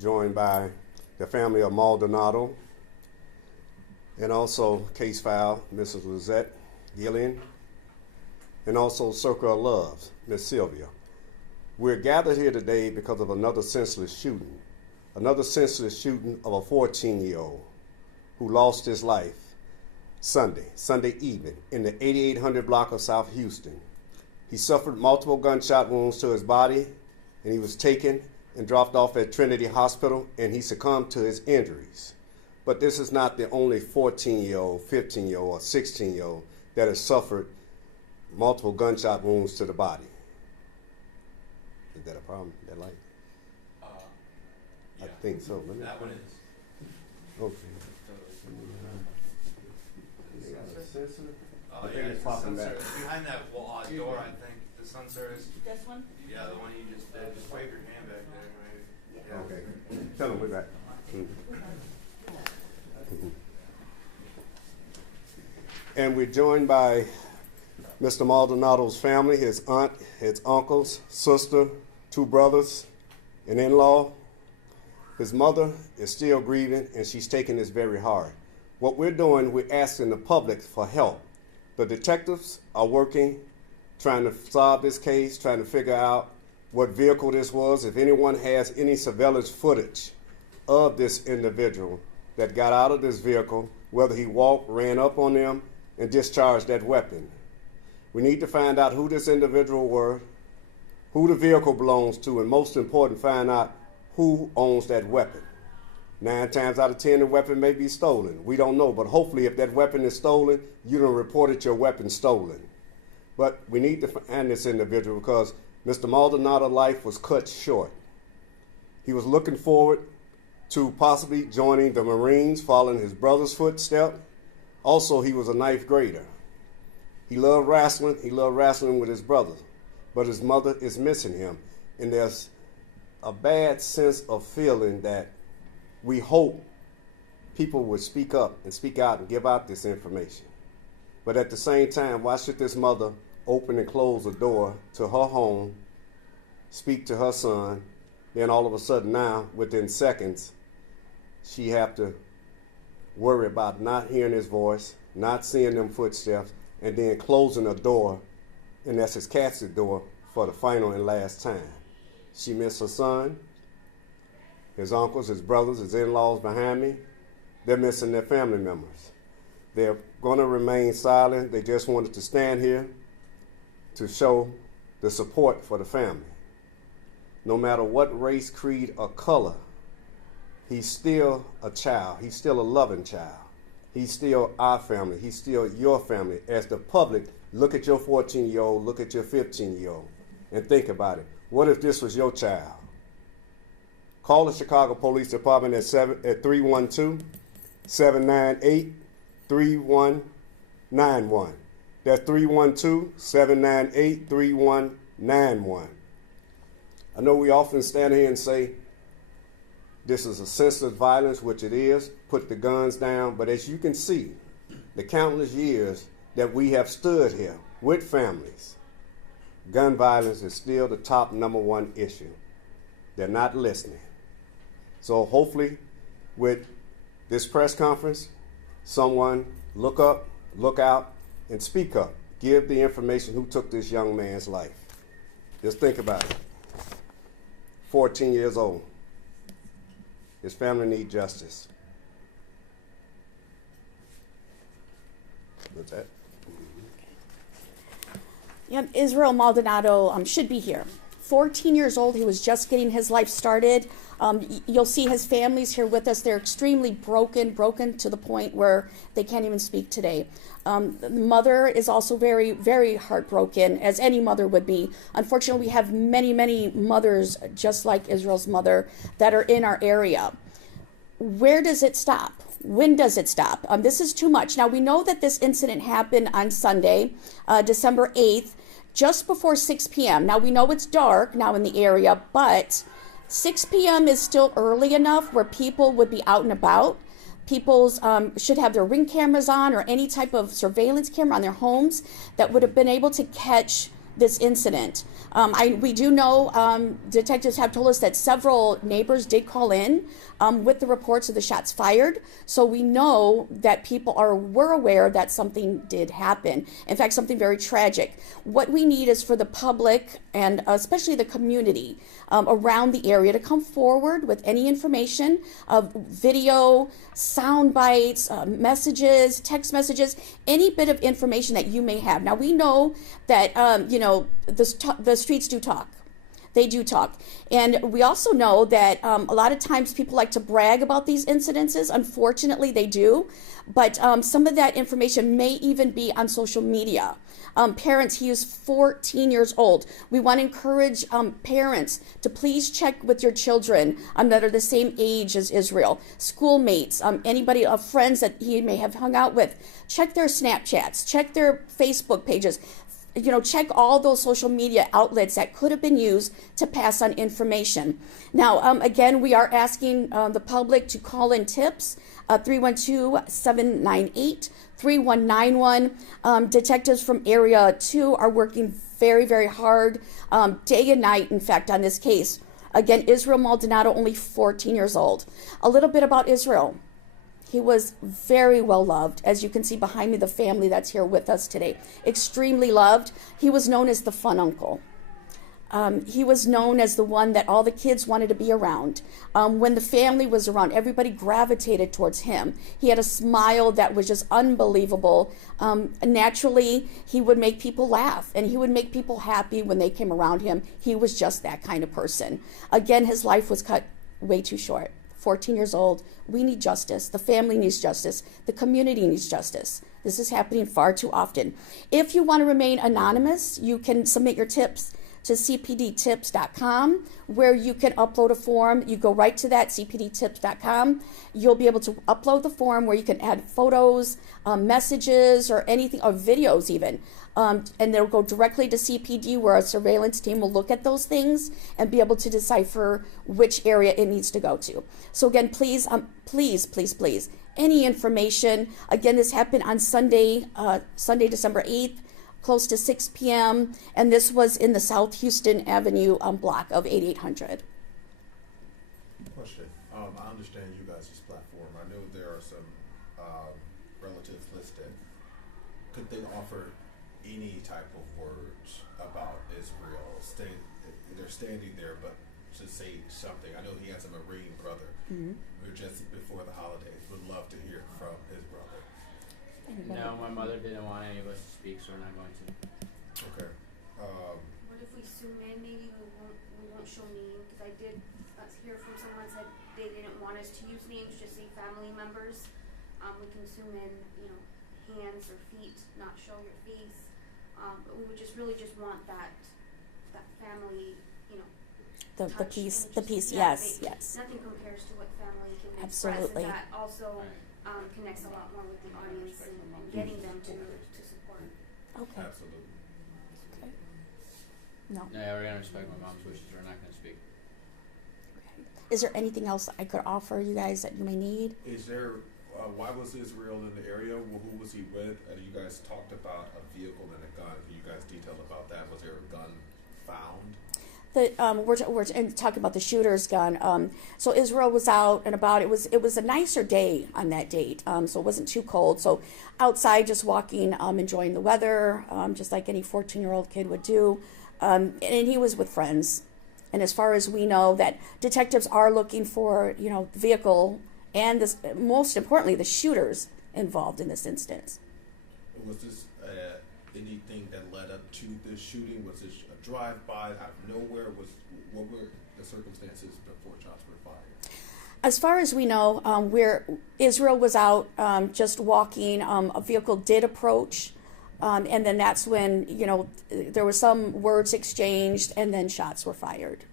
joined by the family of Maldonado, and also case file Mrs. Lizette Gillian, and also Circle of Loves, Miss Sylvia. We're gathered here today because of another senseless shooting of a 14-year-old who lost his life Sunday evening in the 8800 block of South Houston. He suffered multiple gunshot wounds to his body, and he was taken and dropped off at Trinity Hospital, and he succumbed to his injuries. But this is not the only 14-year-old, 15-year-old, or 16-year-old that has suffered multiple gunshot wounds to the body. Is that a problem? That light? Yeah. I think so. That one is. Okay. I think it's popping back. Behind that wall, door, I think. The sensor is. This one? Yeah, the one you just did. Just wave your hand back there. Maybe. Yeah. Okay. Tell them we're back. And we're joined by Mr. Maldonado's family, his aunt, his uncles, sister, two brothers, an in-law. His mother is still grieving, and she's taking this very hard. What we're doing, we're asking the public for help. The detectives are working, trying to solve this case, trying to figure out what vehicle this was, if anyone has any surveillance footage of this individual that got out of this vehicle, whether he walked, ran up on them, and discharged that weapon. We need to find out who this individual were, who the vehicle belongs to, and most important, find out who owns that weapon. 9 times out of 10, the weapon may be stolen. We don't know, but hopefully if that weapon is stolen, you done reported your weapon stolen. But we need to find this individual because Mr. Maldonado's life was cut short. He was looking forward to possibly joining the Marines, following his brother's footsteps. Also, he was a ninth grader. He loved wrestling. He loved wrestling with his brother, but his mother is missing him. And there's a bad sense of feeling that we hope people would speak up and speak out and give out this information. But at the same time, why should this mother open and close the door to her home, speak to her son, then all of a sudden now, within seconds, she have to worry about not hearing his voice, not seeing them footsteps, and then closing a door, and that's his cat's door, for the final and last time. She missed her son, his uncles, his brothers, his in-laws behind me. They're missing their family members. They're going to remain silent. They just wanted to stand here to show the support for the family. No matter what race, creed, or color, he's still a child. He's still a loving child. He's still our family. He's still your family. As the public, look at your 14-year-old, look at your 15-year-old, and think about it. What if this was your child? Call the Chicago Police Department at 312-798-3191. That's 312-798-3191. I know we often stand here and say this is a senseless violence, which it is, put the guns down, but as you can see, the countless years that we have stood here with families, gun violence is still the top #1 issue. They're not listening. So hopefully with this press conference, someone look up, look out, and speak up. Give the information who took this young man's life. Just think about it. 14 years old. His family needs justice. What's that? Yeah, Israel Maldonado should be here. 14 years old, he was just getting his life started. You'll see his family's here with us. They're extremely broken to the point where they can't even speak today. The mother is also very, very heartbroken, as any mother would be. Unfortunately, we have many, many mothers, just like Israel's mother, that are in our area. Where does it stop? When does it stop? This is too much. Now, we know that this incident happened on Sunday, December 8th, just before 6 p.m. Now, we know it's dark now in the area, but 6 p.m. is still early enough where people would be out and about. People should have their Ring cameras on or any type of surveillance camera on their homes that would have been able to catch this incident. We do know, detectives have told us that several neighbors did call in with the reports of the shots fired. So we know that people were aware that something did happen. In fact, something very tragic. What we need is for the public and especially the community around the area to come forward with any information, video, sound bites, messages, text messages, any bit of information that you may have. Now we know that the streets do talk. They do talk. And we also know that a lot of times people like to brag about these incidences. Unfortunately, they do. But some of that information may even be on social media. Parents, he is 14 years old. We want to encourage parents to please check with your children that are the same age as Israel. Schoolmates, anybody, friends that he may have hung out with. Check their Snapchats, check their Facebook pages. Check all those social media outlets that could have been used to pass on information. Now, again, we are asking the public to call in tips, 312-798-3191. Detectives from Area 2 are working very, very hard, day and night, in fact, on this case. Again, Israel Maldonado, only 14 years old. A little bit about Israel. He was very well loved. As you can see behind me, the family that's here with us today. Extremely loved. He was known as the fun uncle. He was known as the one that all the kids wanted to be around. When the family was around, everybody gravitated towards him. He had a smile that was just unbelievable. Naturally, he would make people laugh, and he would make people happy when they came around him. He was just that kind of person. Again, his life was cut way too short. 14 years old. We need justice. The family needs justice. The community needs justice. This is happening far too often. If you want to remain anonymous, you can submit your tips to cpdtips.com, where you can upload a form. You go right to that, cpdtips.com. You'll be able to upload the form where you can add photos, messages, or anything, or videos even. And they'll go directly to CPD, where a surveillance team will look at those things and be able to decipher which area it needs to go to. So again, please, any information. Again, this happened on Sunday, December 8th, close to 6 p.m., and this was in the South Houston Avenue block of 8800. Question. I understand you guys' platform. I know there are some relatives listed. Could they offer any type of words about Israel? They're standing there, but to say something. I know he has a Marine brother. Mm-hmm. We're just before the holidays. Would love to hear from his brother. No, my mother didn't want any of us to speak, so we're not going to. Okay. What if we zoom in? Maybe we won't show names, because I did hear from someone said they didn't want us to use names, just say family members. We can zoom in, hands or feet, not show your face. But we would really just want that family, The touch, piece, yeah, yes. Nothing compares to what family can Absolutely. express, and that also connects a lot more with the audience and getting them to support. Okay. Absolutely. Okay. No. No, we're going to respect my mom's wishes. We're not going to speak. Okay. Is there anything else I could offer you guys that you may need? Is there? Why was Israel in the area? Who was he with? You guys talked about a vehicle and a gun. Can you guys detail about that? Was there a gun found? We're talking about the shooter's gun. So Israel was out and about. It was a nicer day on that date, so it wasn't too cold. So outside, just walking, enjoying the weather, just like any 14-year-old kid would do. And he was with friends. And as far as we know, that detectives are looking for, the vehicle and this, most importantly, the shooters involved in this instance. Was this anything that led up to the shooting? Was it a drive-by out of nowhere? What were the circumstances before shots were fired? As far as we know, where Israel was out just walking, a vehicle did approach, and then that's when, there were some words exchanged, and then shots were fired.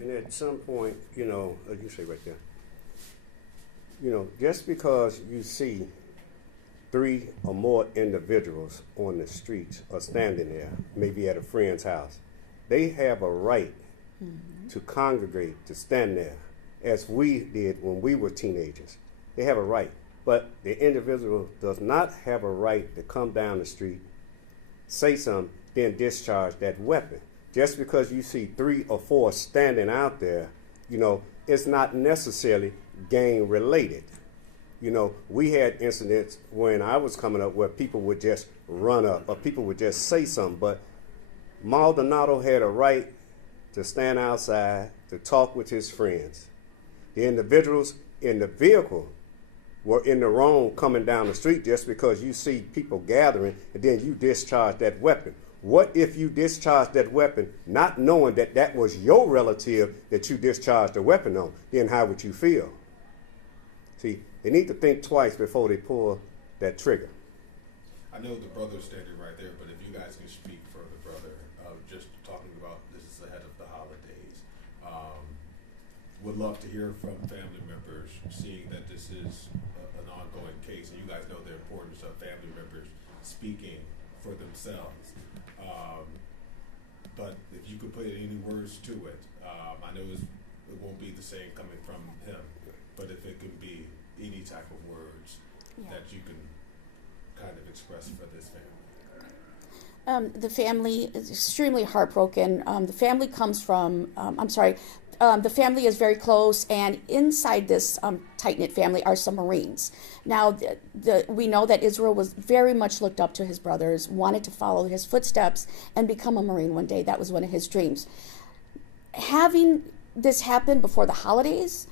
And at some point, you say right there, just because you see 3 or more individuals on the streets or standing there, maybe at a friend's house, they have a right to congregate, to stand there, as we did when we were teenagers. They have a right. But the individual does not have a right to come down the street say something, then discharge that weapon. Just because you see 3 or 4 standing out there, it's not necessarily gang related. We had incidents when I was coming up where people would just run up or people would just say something, but Maldonado had a right to stand outside to talk with his friends. The individuals in the vehicle were in the wrong coming down the street just because you see people gathering and then you discharge that weapon. What if you discharged that weapon not knowing that that was your relative that you discharged the weapon on? Then how would you feel? See, they need to think twice before they pull that trigger. I know the brother's standing right there, but if you guys can speak for the brother, just talking about this is ahead of the holidays. Would love to hear from family members, seeing that this is an ongoing case, and you guys know the importance of family members speaking for themselves. But if you could put any words to it, I know it won't be the same coming from him, but if it can be any type of words that you can kind of express for this family. The family is extremely heartbroken. The family comes from, the family is very close, and inside this tight-knit family are some Marines. Now, we know that Israel was very much looked up to his brothers, wanted to follow his footsteps and become a Marine one day. That was one of his dreams. Having this happen before the holidays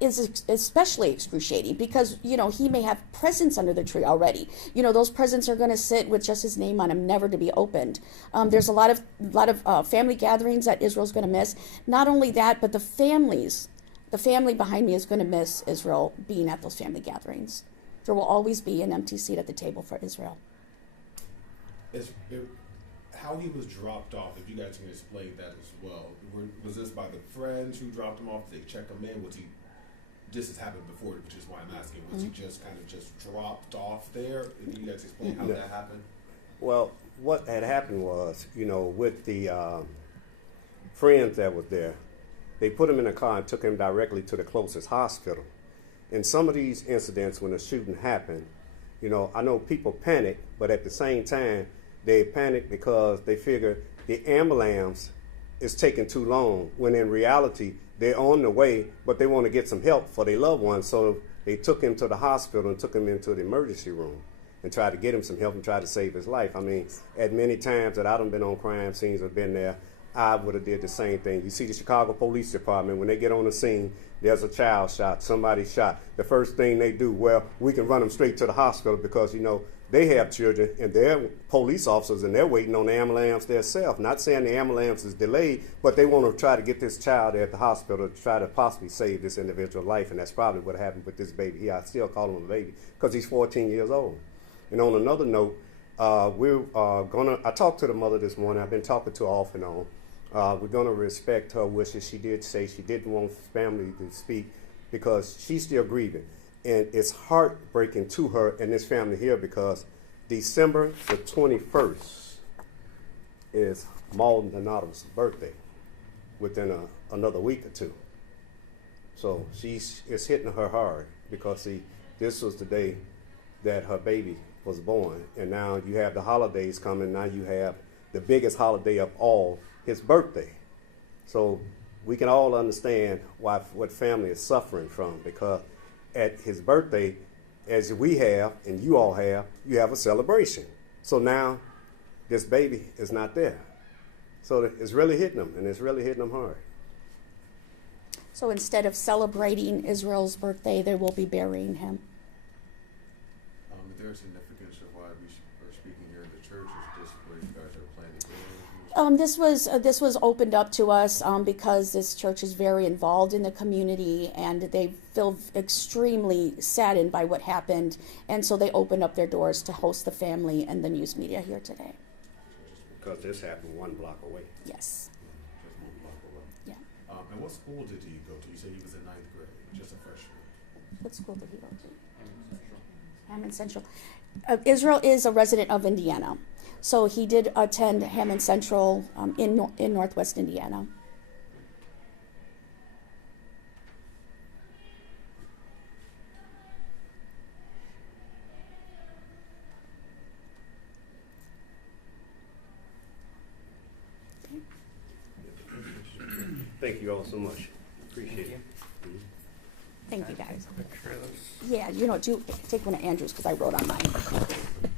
is especially excruciating because, he may have presents under the tree already. Those presents are going to sit with just his name on them, never to be opened. There's a lot of family gatherings that Israel's going to miss. Not only that, but the family behind me is going to miss Israel being at those family gatherings. There will always be an empty seat at the table for Israel. How he was dropped off, if you guys can explain that as well. Was this by the friends who dropped him off? Did they check him in? This has happened before, which is why I'm asking. Was he just kind of just dropped off there? Can you guys explain how that happened? Well, what had happened was, with the friends that was there, they put him in a car and took him directly to the closest hospital. In some of these incidents, when a shooting happened, I know people panic, but at the same time, they panic because they figure the ambulance is taking too long, when in reality, they're on the way, but they want to get some help for their loved ones. So they took him to the hospital and took him into the emergency room and tried to get him some help and tried to save his life. I mean, at many times that I done been on crime scenes or been there, I would have did the same thing. You see the Chicago Police Department, when they get on the scene, there's a child shot, somebody shot. The first thing they do, we can run them straight to the hospital because, they have children and they're police officers and they're waiting on the ambulance themselves. Not saying the ambulance is delayed, but they want to try to get this child at the hospital to try to possibly save this individual life. And that's probably what happened with this baby. I still call him a baby because he's 14 years old. And on another note, I talked to the mother this morning. I've been talking to her off and on. We're going to respect her wishes. She did say she didn't want family to speak because she's still grieving. And it's heartbreaking to her and this family here because December the 21st is Maldonado's birthday within another week or two. So it's hitting her hard because, see, this was the day that her baby was born. And now you have the holidays coming. Now you have the biggest holiday of all, his birthday. So we can all understand what family is suffering from because at his birthday, as we have and you all have, you have a celebration. So now this baby is not there. So it's really hitting them, and it's really hitting them hard. So instead of celebrating Israel's birthday, they will be burying him. Is there a significance of why we are speaking here in the church? Is this where you guys are planning to This was opened up to us because this church is very involved in the community and they feel extremely saddened by what happened, and so they opened up their doors to host the family and the news media here today. Because this happened 1 block away. Yes. Just 1 block away. Yeah. And what school did he go to? You said he was in 9th grade, just a freshman. What school did he go to? Hammond Central. Israel is a resident of Indiana. So he did attend Hammond Central in Northwest Indiana. you all so much. Appreciate it. Thank you, guys. Picture of this. Yeah, do take one of Andrew's because I wrote on mine.